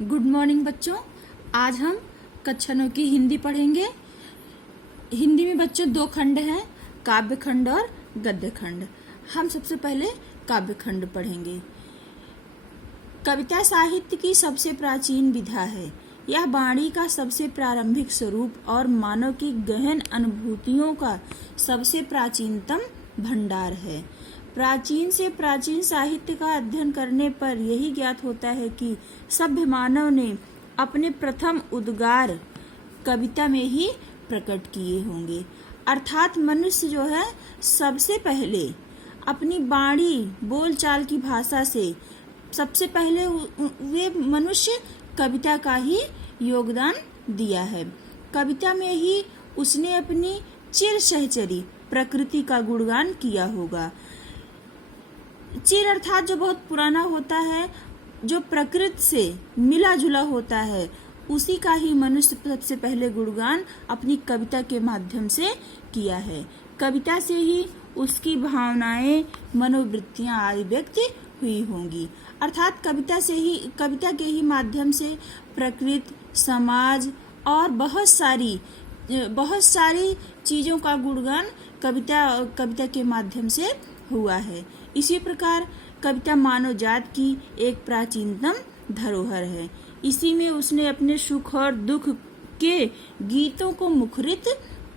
Good morning बच्चों। आज हम कक्षाओं की हिंदी पढ़ेंगे। हिंदी में बच्चों दो खंड हैं, काव्य खंड और गद्य खंड। हम सबसे पहले काव्य खंड पढ़ेंगे। कविता साहित्य की सबसे प्राचीन विधा है। यह वाणी का सबसे प्रारंभिक स्वरूप और मानव की गहन अनुभूतियों का सबसे प्राचीनतम भंडार है। प्राचीन से प्राचीन साहित्य का अध्ययन करने पर यही ज्ञात होता है कि सभ्य मानव ने अपने प्रथम उद्गार कविता में ही प्रकट किए होंगे। अर्थात मनुष्य जो है सबसे पहले अपनी वाणी बोलचाल की भाषा से सबसे पहले वे मनुष्य कविता का ही योगदान दिया है। कविता में ही उसने अपनी चिर सहचरी प्रकृति का गुणगान किया होगा। चिर अर्थात जो बहुत पुराना होता है, जो प्रकृति से मिला जुला होता है, उसी का ही मनुष्य सबसे पहले गुणगान अपनी कविता के माध्यम से किया है। कविता से ही उसकी भावनाएं, मनोवृत्तियां आदि व्यक्त हुई होंगी। अर्थात कविता के ही माध्यम से प्रकृति, समाज और बहुत सारी चीजों का गुणगान कविता के माध्यम से हुआ है। इसी प्रकार कविता मानव जात की एक प्राचीनतम धरोहर है। इसी में उसने अपने सुख और दुख के गीतों को मुखरित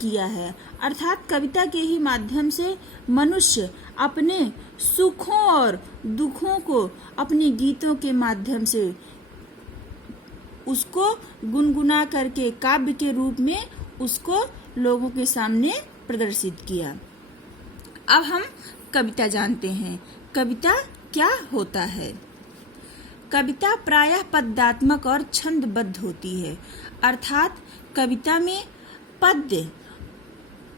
किया है। अर्थात कविता के ही माध्यम से मनुष्य अपने सुखों और दुखों को अपने गीतों के माध्यम से उसको गुनगुना करके काव्य के रूप में उसको लोगों के सामने प्रदर्शित किया। अब हम कविता जानते हैं। कविता क्या होता है? कविता प्रायः पद्यात्मक और छंदबद्ध होती है। अर्थात कविता में पद्य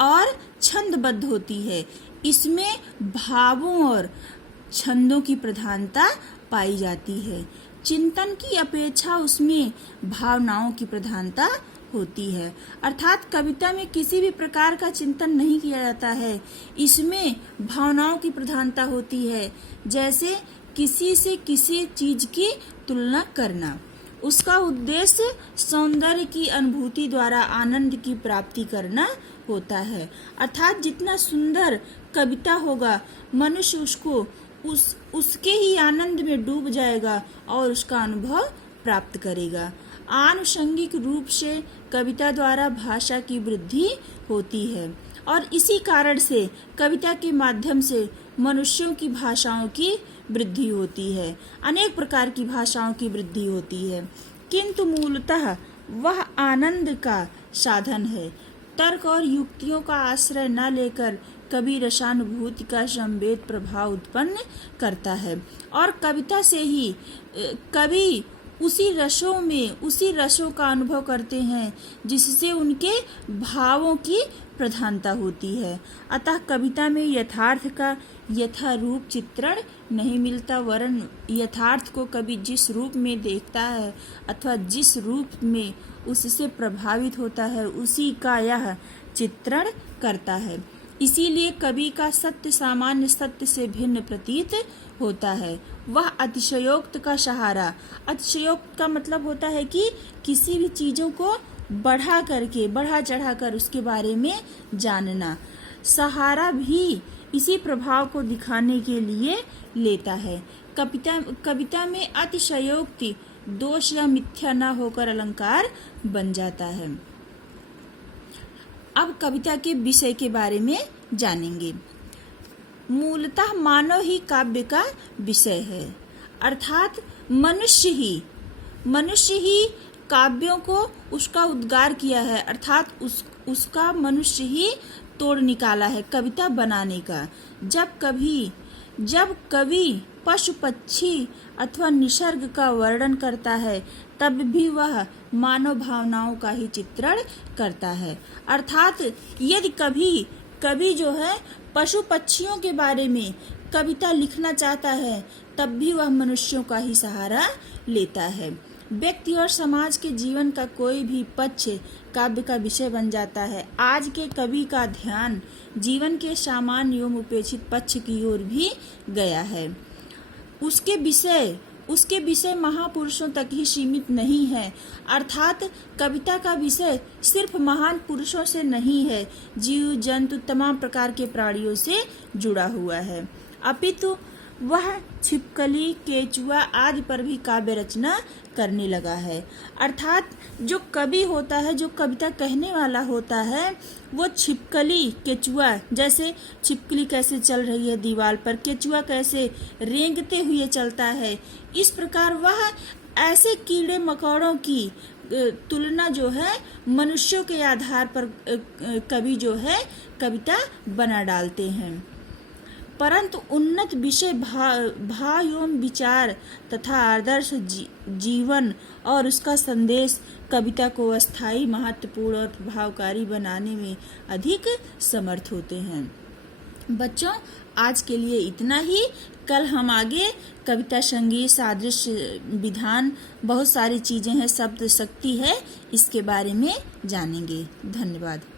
और छंदबद्ध होती है। इसमें भावों और छंदों की प्रधानता पाई जाती है। चिंतन की अपेक्षा उसमें भावनाओं की प्रधानता होती है। अर्थात कविता में किसी भी प्रकार का चिंतन नहीं किया जाता है। इसमें भावनाओं की प्रधानता होती है। जैसे किसी से किसी चीज की तुलना करना। उसका उद्देश्य सौंदर्य की अनुभूति द्वारा आनंद की प्राप्ति करना होता है। अर्थात जितना सुंदर कविता होगा, मनुष्य उसको उसके ही आनंद में डूब जाएगा और उसका अनुभव प्राप्त करेगा। आनुषंगिक रूप से कविता द्वारा भाषा की वृद्धि होती है और इसी कारण से कविता के माध्यम से मनुष्यों की भाषाओं की वृद्धि होती है। अनेक प्रकार की भाषाओं की वृद्धि होती है, किंतु मूलतः वह आनंद का साधन है। तर्क और युक्तियों का आश्रय न लेकर कवि रसानुभूति का संवेद प्रभाव उत्पन्न करता है और कविता से ही कवि उसी रसों का अनुभव करते हैं जिससे उनके भावों की प्रधानता होती है। अतः कविता में यथार्थ का यथारूप चित्रण नहीं मिलता, वरन यथार्थ को कवि जिस रूप में देखता है अथवा जिस रूप में उससे प्रभावित होता है, उसी का यह चित्रण करता है। इसीलिए कवि का सत्य सामान्य सत्य से भिन्न प्रतीत होता है। वह अतिशयोक्त का सहारा। अतिशयोक्त का मतलब होता है कि किसी भी चीजों को बढ़ा चढ़ा कर उसके बारे में जानना। सहारा भी इसी प्रभाव को दिखाने के लिए लेता है। कविता में अतिशयोक्ति दोष या मिथ्या न होकर अलंकार बन जाता है। अब कविता के विषय के बारे में जानेंगे। मूलतः मानव ही काव्य का विषय है। अर्थात मनुष्य ही काव्यों को उसका उद्गार किया है। अर्थात उसका मनुष्य ही तोड़ निकाला है कविता बनाने का। जब कवि पशु पक्षी अथवा निसर्ग का वर्णन करता है, तब भी वह मानव भावनाओं का ही चित्रण करता है। अर्थात यदि कवि जो है पशु पक्षियों के बारे में कविता लिखना चाहता है, तब भी वह मनुष्यों का ही सहारा लेता है। व्यक्ति और समाज के जीवन का कोई भी पक्ष काव्य का विषय बन जाता है। आज के कवि का ध्यान जीवन के सामान्य एवं उपेक्षित पक्ष की ओर भी गया है। उसके विषय उसके विषय महापुरुषों तक ही सीमित नहीं है, अर्थात कविता का विषय सिर्फ महान पुरुषों से नहीं है, जीव जंतु तमाम प्रकार के प्राणियों से जुड़ा हुआ है, अपितु वह छिपकली, केचुआ आदि पर भी काव्य रचना करने लगा है। अर्थात जो कवि होता है, जो कविता कहने वाला होता है, वो छिपकली, केचुआ, जैसे छिपकली कैसे चल रही है दीवार पर, केचुआ कैसे रेंगते हुए चलता है, इस प्रकार वह ऐसे कीड़े मकोड़ों की तुलना जो है मनुष्यों के आधार पर कवि जो है कविता बना डालते हैं। परंतु उन्नत विषय भाव एवं विचार तथा आदर्श जीवन और उसका संदेश कविता को अस्थायी, महत्वपूर्ण और प्रभावकारी बनाने में अधिक समर्थ होते हैं। बच्चों, आज के लिए इतना ही। कल हम आगे कविता, संगीत, सादृश्य, विधान, बहुत सारी चीजें हैं, शब्द शक्ति है, इसके बारे में जानेंगे। धन्यवाद।